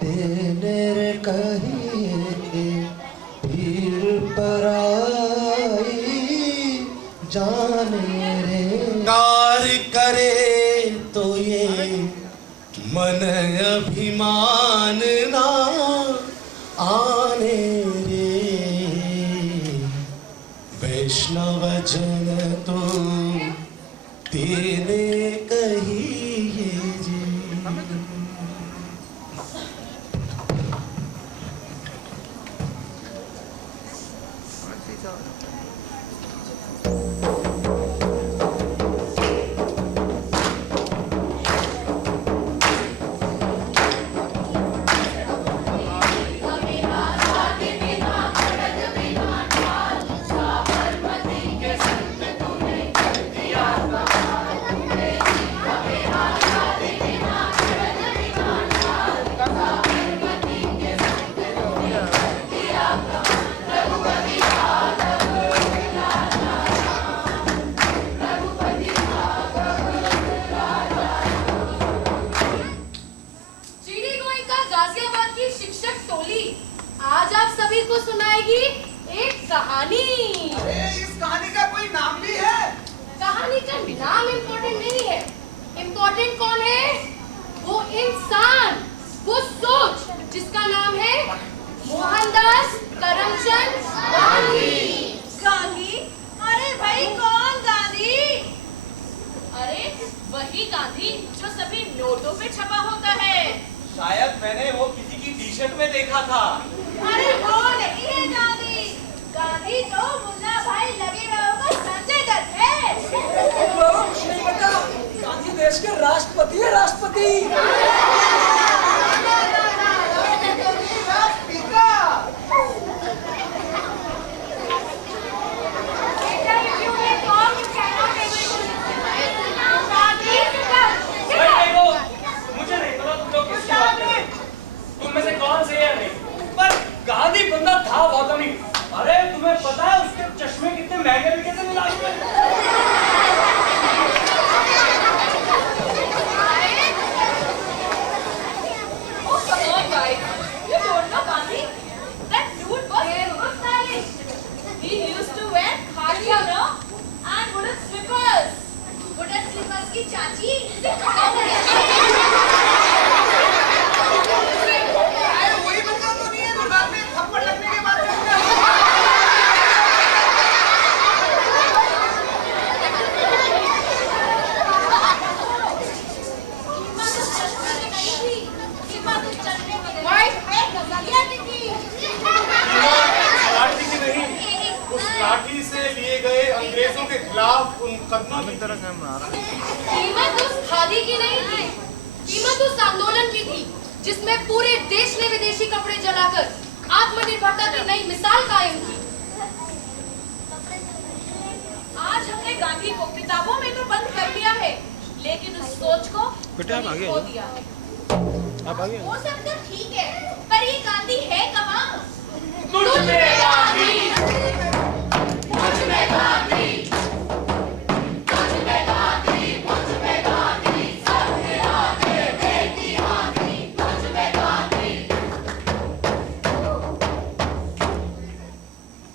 तेरे कहिए पीर पराई जाने रे। कार करे तो ये मन अभिमान ना आने रे। वैष्णव जन तो तेरे कहिए जी। आज आप सभी को सुनाएगी एक कहानी। अरे इस कहानी का कोई नाम भी है? कहानी का नाम इम्पोर्टेंट नहीं है, इम्पोर्टेंट कौन है? वो इंसान, वो सोच जिसका नाम है मोहनदास करमचंद गांधी। गांधी? अरे भाई कौन गांधी? अरे वही गांधी जो सभी नोटों पे छपा होता है। शायद मैंने वो किसी की टी शर्ट में देखा था। अरे वो नहीं है गांधी। गांधी तो मुन्ना भाई लगे रहोगे संजय दत्त है। कुछ नहीं पता। गांधी देश के राष्ट्रपति है, राष्ट्रपति। गांधी बंदा था बहुत नहीं। अरे तुम्हें पता है उसके चश्मे कितने महंगे बिके थे नीलामी में? Oh, come on, guys. You don't know Gandhi? That dude was super stylish. He used to wear khadi, and wooden slippers. Wooden slippers की चाची। वही बंदा तो नहीं है जो रात में थप्पड़ लगने के बाद लाठी से लिए गए अंग्रेजों के खिलाफ उन कदमों की कीमत उस खादी की नहीं थी, कीमत उस आंदोलन की थी जिसमें पूरे देश ने विदेशी कपड़े जलाकर आत्मनिर्भरता की नई मिसाल कायम की। आज हमने गांधी को किताबों में तो बंद कर दिया है, लेकिन उस सोच को खो दिया है। वो सब तो ठीक है, पर ये गांधी है कहाँ? तुझ में गांधी, मुझ में गांधी, तुझ में गांधी, मुझ में गांधी, सब मिला के बेटी गांधी, तुझ में गांधी।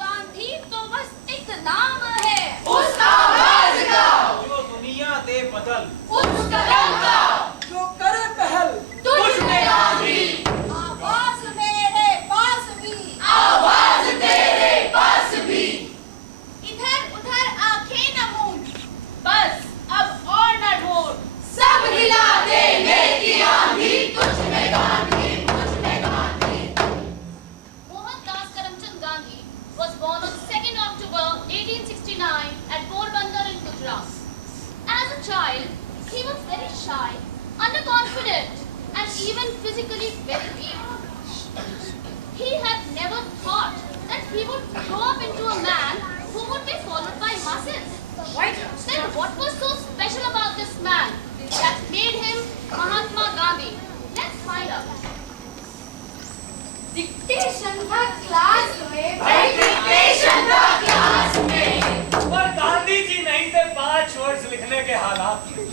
गांधी तो बस एक नाम है, उसका आवाज गाओ, जो दुनिया दे बदल, उस कदम का जो करे पहल। तुझ में गांधी, आवाज मेरे पास भी, आवाज तेरे पास भी। इधर उधर आंखें न मूंद, बस अब और न ढूंढ, सब हिला दे नेकी आंधी, तुझ में गांधी, मुझ में Gandhi. Mohandas Karamchand Gandhi was born on 2nd October 1869 at Porbandar in Gujarat. As a child, he was very shy, underconfident, and even physically very weak. He had never thought that he would grow up into a man who would be followed by masses. Then what was so special about this man that made him Mahatma Gandhi? Let's find out. Dictation था class में, dictation था class में। पर गांधी जी नहीं थे 5 words लिखने के हालात में।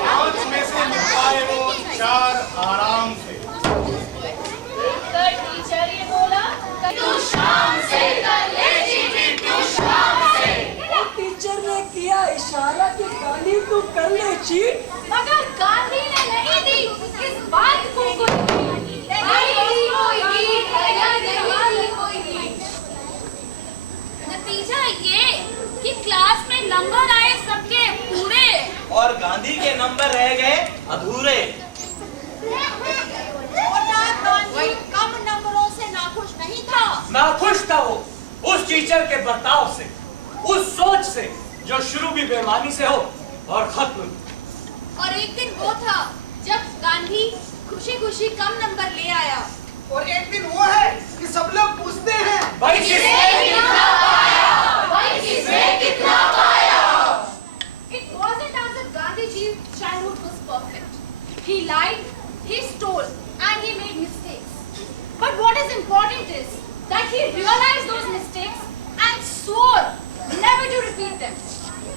5 में से लिख पाए वो चीट? मगर गांधी ने नहीं दी, इस बात को नतीजा ये कि क्लास में नंबर आए सबके पूरे और गांधी के नंबर रह गए अधूरे। गांधी कम नंबरों से नाखुश नहीं था। नाखुश था वो उस टीचर के बर्ताव से, उस सोच से जो शुरू भी बेईमानी से हो और खत्म। और एक दिन वो था जब गांधी खुशी खुशी कम नंबर ले आया। और एक दिन वो है कि सब लोग पूछते हैं भाई कितना पाया? It wasn't as if Gandhiji's childhood was perfect. He lied, he stole, and he made mistakes. But what is important is that he realized those mistakes and swore never to repeat them.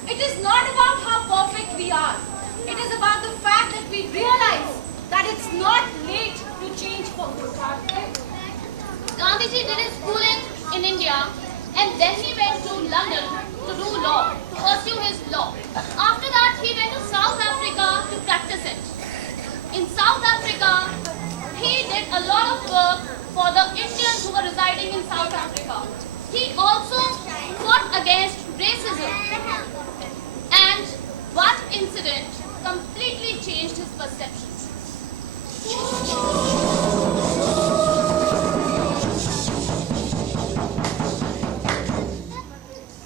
It is not about how perfect we are. It is about the fact that we realize that it's not late to change for good. Gandhiji did his schooling in India and then he went to London to do law, to pursue his law. After that, he went to South Africa to practice it. In South Africa, he did a lot of work for the Indians who were residing in South Africa. He also fought against racism. And one incident completely changed his perceptions.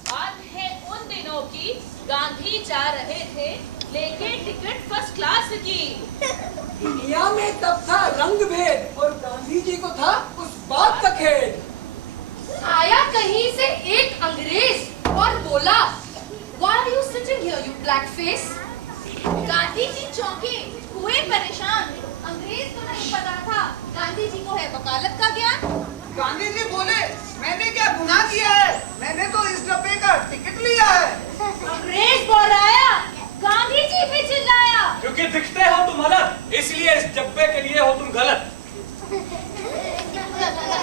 बात है उन दिनों की, गांधी जा रहे थे लेके ticket first class की। दुनिया में तब था रंग भेद और गांधी जी को था उस बात का खेद। आया कहीं से एक अंग्रेज और बोला, Why are you sitting here, you black face? Gandhi ji चौंके, हुए परेशान। अंग्रेज को नहीं पता था गांधी जी को है वकालत का ज्ञान। गांधी जी बोले, मैंने क्या गुनाह किया है? मैंने तो इस डब्बे का टिकट लिया है। अंग्रेज बोल आया, गांधी जी भी चिल्लाया, क्योंकि दिखते हो तुम अलग, इसलिए इस डब्बे के लिए हो तुम गलत।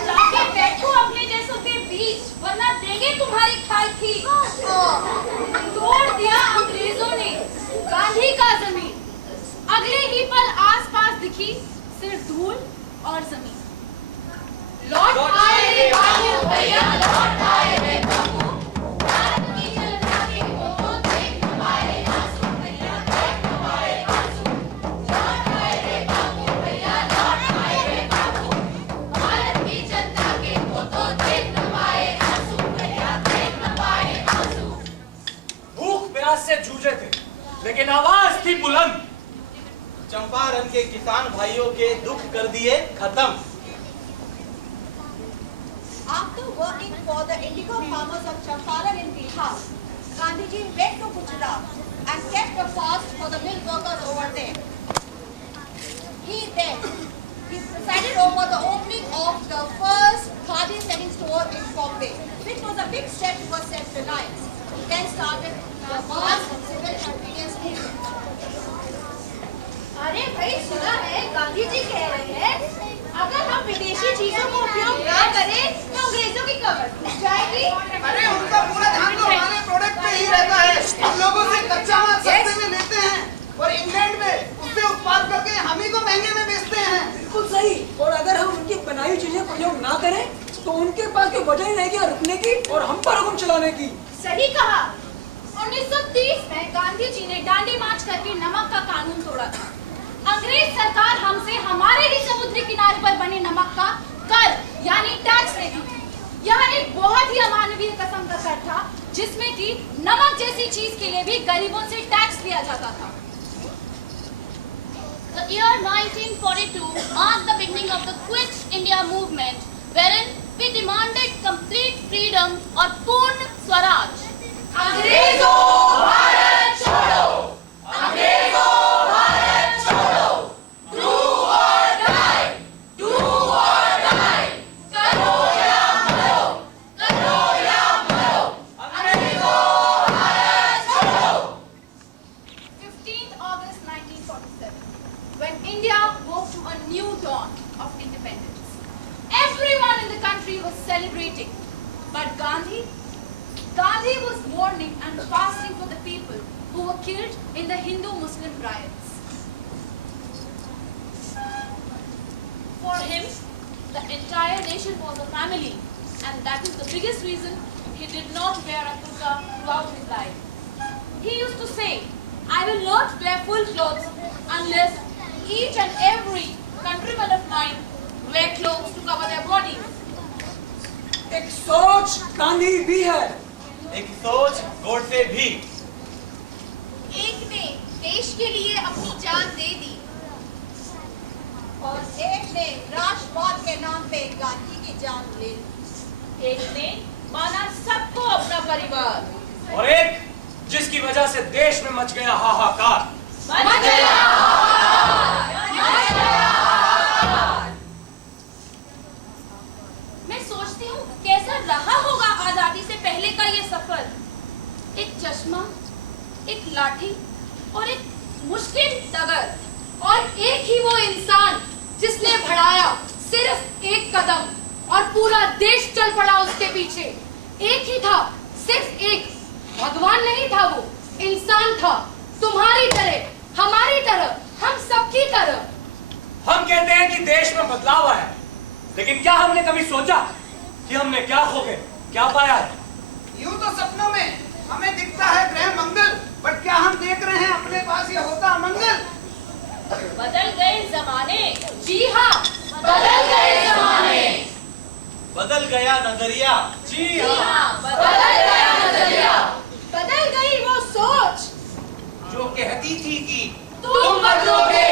जाके बैठो अपने जैसों के बीच, वरना देंगे तुम्हारी खाल की। तोड़ दिया अंग्रेजों ने गांधी का जमीन। अगले ही पल आसपास दिखी सिर्फ धूल और जमीन। लौट आए रे बाबू भैया, लौट आए रे बाबू, भारत की जनता के होठों देख हमारे आंसू भैया, देख हमारे आंसू। लौट आए रे बाबू भैया, लौट आए रे बाबू, भारत की जनता के होठों देख हमारे आंसू भैया, देख हमारे आंसू। भूख प्यास से जूझे थे, लेकिन आवाज थी बुलंद। चंपारण के किसान भाइयों के दुख कर दिए खत्म। After working for the indigo farmers of Champaran in Bihar, Gandhiji went to Gujarat and kept a fast for the mill workers over there. He presided over the opening of the first khadi selling store in Bombay, which was a big step towards self-reliance. Then started the mass civil obedience movement. अरे भाई सुना है, गांधी जी कह रहे हैं अगर हम विदेशी चीजों का उपयोग ना करें तो अंग्रेजों की कब्र टूट जाएगी। अरे उनका पूरा ध्यान तो हमारे प्रोडक्ट पे ही रहता है। हम लोगों से कच्चा माल सस्ते में लेते हैं और इंग्लैंड में उससे उत्पाद करके हम ही को महंगे में बेचते हैं। बिल्कुल सही। और अगर हम उनकी बनाई हुई चीजें प्रयोग ना करें तो उनके पास कोई वजह ही नहीं है रुकने की और हम पर हुक्म चलाने की। सही कहा। 1930 में गांधी जी ने दांडी मार्च करके नमक का कानून तोड़ा था। अंग्रेज सरकार हमसे हमारे ही समुद्री किनारे पर बने नमक का कर यानी टैक्स लेती थी। यह एक बहुत ही अमानवीय किस्म का कर था, जिसमें कि नमक जैसी चीज के लिए भी गरीबों से टैक्स लिया जाता था। The year 1942 marked the beginning of the Quit India movement, wherein we demanded complete freedom और पूर्ण स्वराज। अंग्रेजों भारत छोड़ो, अंग्रेजों भारत छोड़ो, do or die, do or die, करो या मरो, करो या मरो, अंग्रेजों भारत छोड़ो। 15th August 1947, when India woke to a new dawn of independence, everyone in the country was celebrating, but Gandhi was mourning and fasting for the people who were killed in the Hindu-Muslim riots. For him, the entire nation was a family, and that is the biggest reason he did not wear a kurta throughout his life. He used to say, "I will not wear full clothes unless each and every countryman of mine wear clothes to cover their bodies." एक सोच गांधी भी है, एक सोच गोडसे भी। एक ने देश के लिए अपनी जान दे दी, और एक ने राष्ट्रवाद के नाम पे गांधी की जान ले ली। एक ने माना सबको अपना परिवार, और एक जिसकी वजह से देश में मच गया हाहाकार। मैं सोचती हूँ कैसा रहा होगा आजादी से पहले का ये सफर। एक चश्मा, एक लाठी और एक मुश्किल डगर, और एक ही वो इंसान जिसने बढ़ाया सिर्फ एक कदम और पूरा देश चल पड़ा उसके पीछे। एक ही था, सिर्फ एक। भगवान नहीं था, वो इंसान था, तुम्हारी तरह, हमारी तरह, हम सबकी तरह। हम कहते हैं कि देश में बदलाव आया, लेकिन क्या हमने कभी सोचा कि हमने क्या खो गए, क्या पाया है? यूं तो सपनों में हमें दिखता है ग्रह मंगल, बट क्या हम देख रहे हैं अपने पास ये होता अमंगल? बदल गए जमाने, जी हाँ, बदल गए जमाने। बदल गया नजरिया। जी हाँ, बदल गया नजरिया। बदल गई वो सोच जो कहती थी कि तुम बदलोगे।